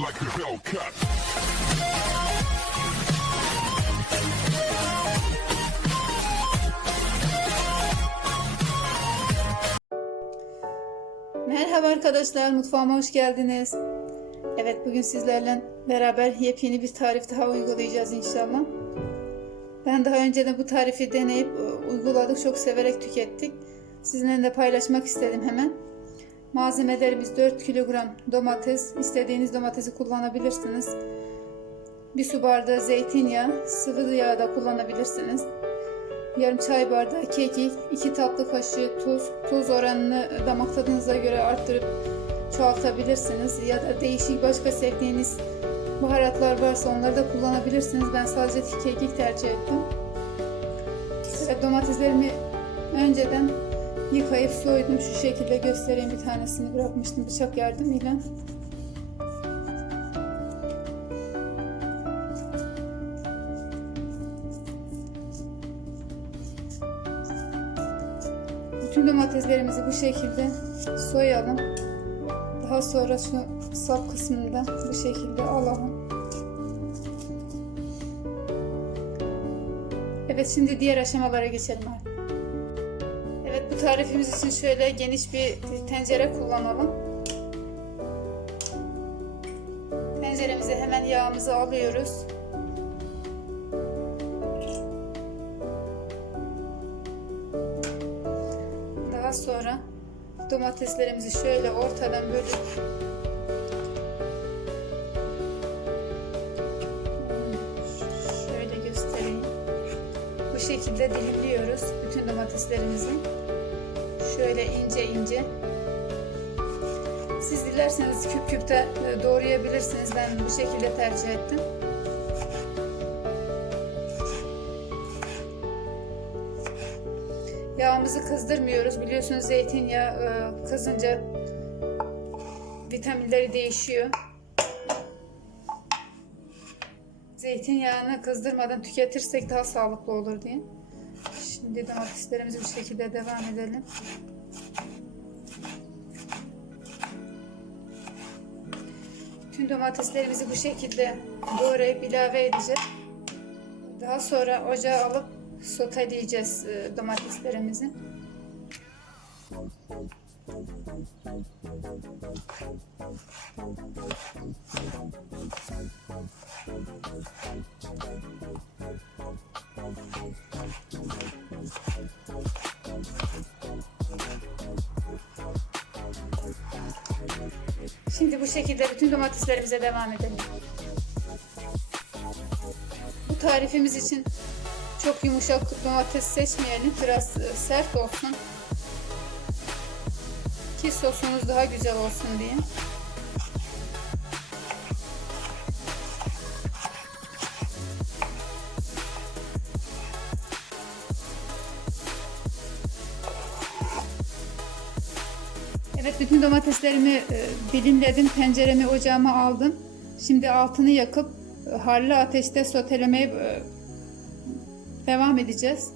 like a Hellcat. Merhaba arkadaşlar, mutfağıma hoş geldiniz. Evet, bugün sizlerle beraber yepyeni bir tarif daha uygulayacağız inşallah. Ben daha önce de bu tarifi deneyip e, uyguladık, çok severek tükettik. Sizinle de paylaşmak istedim hemen. Malzemelerimiz 4 kilogram domates, istediğiniz domatesi kullanabilirsiniz. Bir su bardağı zeytinyağı, sıvı yağ da kullanabilirsiniz. Yarım çay bardağı kekik, 2 tatlı kaşığı tuz. Tuz oranını damak tadınıza göre arttırıp çoğaltabilirsiniz. Ya da değişik başka sevdiğiniz baharatlar varsa onları da kullanabilirsiniz. Ben sadece kekik tercih ettim. Evet, domateslerimi önceden yıkayıp soydum. Şu şekilde göstereyim bir tanesini bırakmıştım bıçak yardımıyla. Bütün domateslerimizi bu şekilde soyalım. Daha sonra şu sap kısmını da bu şekilde alalım. Evet şimdi diğer aşamalara geçelim artık. Tarifimiz için şöyle geniş bir tencere kullanalım. Tenceremize hemen yağımızı alıyoruz. Daha sonra domateslerimizi şöyle ortadan bölüp şöyle göstereyim. Bu şekilde dilimliyoruz bütün domateslerimizi. Şöyle ince ince. Siz dilerseniz küp küp de e, doğrayabilirsiniz. Ben bu şekilde tercih ettim. Yağımızı kızdırmıyoruz. Biliyorsunuz zeytinyağı e, kızınca vitaminleri değişiyor. Zeytinyağını kızdırmadan tüketirsek daha sağlıklı olur diye. Şimdi domateslerimizi bu şekilde devam edelim. Tüm domateslerimizi bu şekilde doğrayıp ilave edeceğiz. Daha sonra ocağa alıp soteleyeceğiz e, domateslerimizi. Şimdi bu şekilde bütün domateslerimize devam edelim. Bu tarifimiz için çok yumuşak domates seçmeyelim. Biraz e, sert olsun. Ki sosumuz daha güzel olsun diye. Evet bütün domateslerimi e, dilimledim. Tenceremi ocağıma aldım. Şimdi altını yakıp e, harlı ateşte sotelemeye e, devam edeceğiz.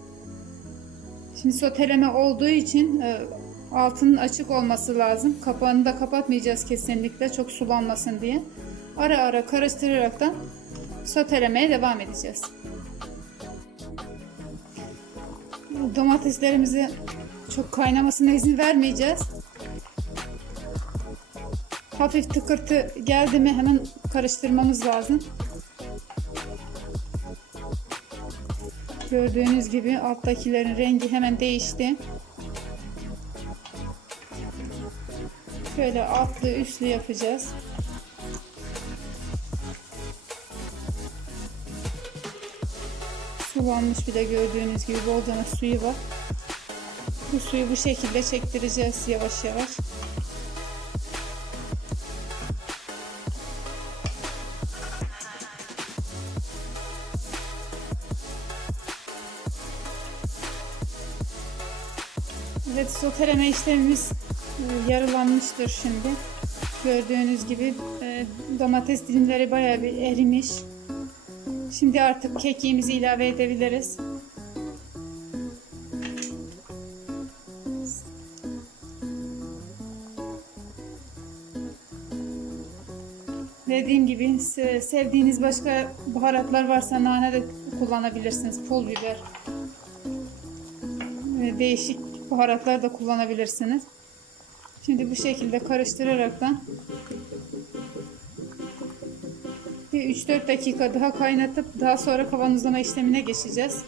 Şimdi soteleme olduğu için altının açık olması lazım. Kapağını da kapatmayacağız kesinlikle çok sulanmasın diye. Ara ara karıştıraraktan sotelemeye devam edeceğiz. Domateslerimizi çok kaynamasına izin vermeyeceğiz. Hafif tıkırtı geldi mi hemen karıştırmamız lazım. Gördüğünüz gibi alttakilerin rengi hemen değişti. Şöyle altlı üstlü yapacağız. Sulanmış bile gördüğünüz gibi bolcana suyu var. Bu suyu bu şekilde çektireceğiz yavaş yavaş. Evet soteleme işlemimiz yarılanmıştır şimdi. Gördüğünüz gibi e, domates dilimleri bayağı bir erimiş. Şimdi artık kekiğimizi ilave edebiliriz. Dediğim gibi se- sevdiğiniz başka baharatlar varsa nane de kullanabilirsiniz. Pul biber. Değişik baharatlar da kullanabilirsiniz. Şimdi bu şekilde karıştıraraktan bir 3-4 dakika daha kaynatıp daha sonra kavanozlama işlemine geçeceğiz.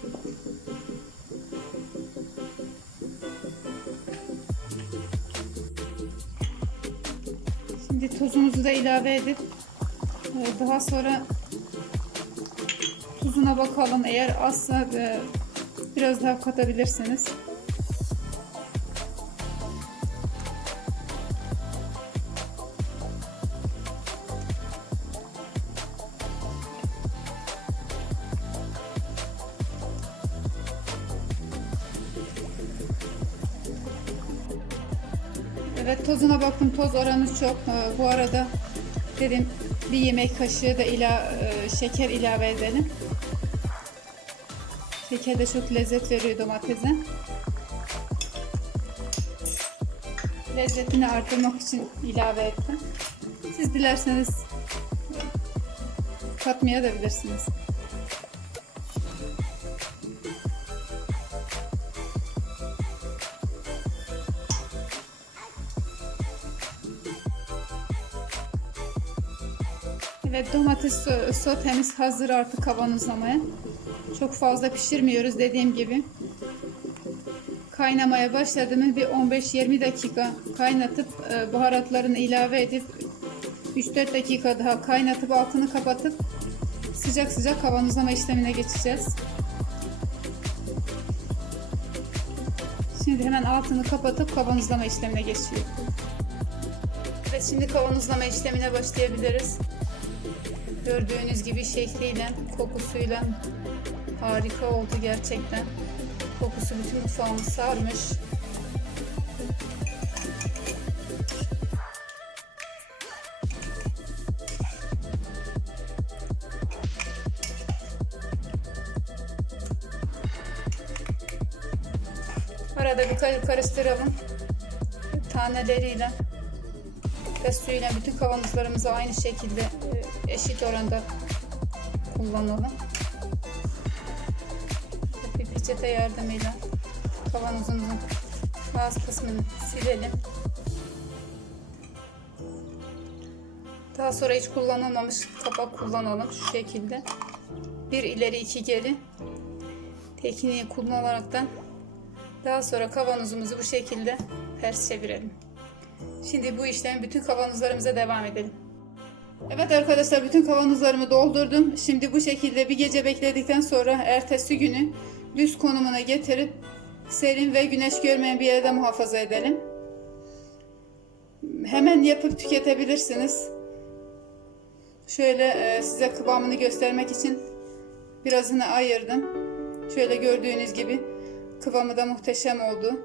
Şimdi tuzumuzu da ilave edip e, daha sonra tuzuna bakalım. Eğer azsa e, biraz daha katabilirsiniz. Evet tozuna baktım toz oranı çok. Ee, Bu arada dedim bir yemek kaşığı da ila, e, şeker ilave edelim. Şeker de çok lezzet veriyor domatese. Lezzetini artırmak için ilave ettim. Siz dilerseniz katmaya da bilirsiniz. Evet domates so- sotemiz hazır artık kavanozlamaya. Çok fazla pişirmiyoruz dediğim gibi. Kaynamaya başladı mı bir 15-20 dakika kaynatıp e, baharatlarını ilave edip 3-4 dakika daha kaynatıp altını kapatıp sıcak sıcak kavanozlama işlemine geçeceğiz. Şimdi hemen altını kapatıp kavanozlama işlemine geçiyor. Evet şimdi kavanozlama işlemine başlayabiliriz. Gördüğünüz gibi şekliyle, kokusuyla harika oldu gerçekten. Kokusu bütün mutfağımı sarmış. Arada bir kar- karıştıralım. Taneleriyle ve suyuyla bütün kavanozlarımızı aynı şekilde e, eşit oranda kullanalım. Bir peçete yardımıyla kavanozumuzun ağız kısmını silelim. Daha sonra hiç kullanılmamış kapak kullanalım şu şekilde. Bir ileri iki geri tekniği kullanaraktan daha sonra kavanozumuzu bu şekilde ters çevirelim. Şimdi bu işlemi bütün kavanozlarımıza devam edelim. Evet arkadaşlar bütün kavanozlarımı doldurdum. Şimdi bu şekilde bir gece bekledikten sonra ertesi günü düz konumuna getirip serin ve güneş görmeyen bir yerde muhafaza edelim. Hemen yapıp tüketebilirsiniz. Şöyle e, size kıvamını göstermek için birazını ayırdım. Şöyle gördüğünüz gibi kıvamı da muhteşem oldu.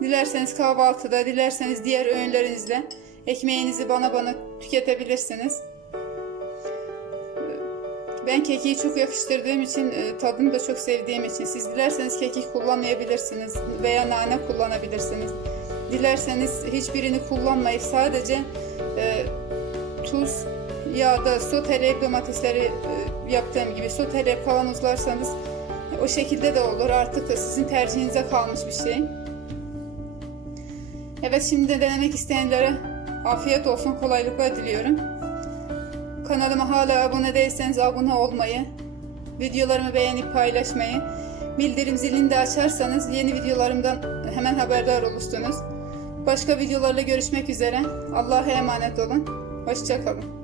Dilerseniz kahvaltıda, dilerseniz diğer öğünlerinizle ekmeğinizi bana bana tüketebilirsiniz. Ben kekiği çok yakıştırdığım için, e, tadını da çok sevdiğim için siz dilerseniz kekik kullanmayabilirsiniz veya nane kullanabilirsiniz. Dilerseniz hiçbirini kullanmayıp sadece e, tuz, yağda soteleyip domatesleri e, yaptığım gibi soteleyip kavanozlarsanız o şekilde de olur. Artık sizin tercihinize kalmış bir şey. Evet şimdi de denemek isteyenlere afiyet olsun, kolaylıklar diliyorum. Kanalıma hala abone değilseniz abone olmayı, videolarımı beğenip paylaşmayı, bildirim zilini de açarsanız yeni videolarımdan hemen haberdar olursunuz. Başka videolarla görüşmek üzere. Allah'a emanet olun. Hoşçakalın.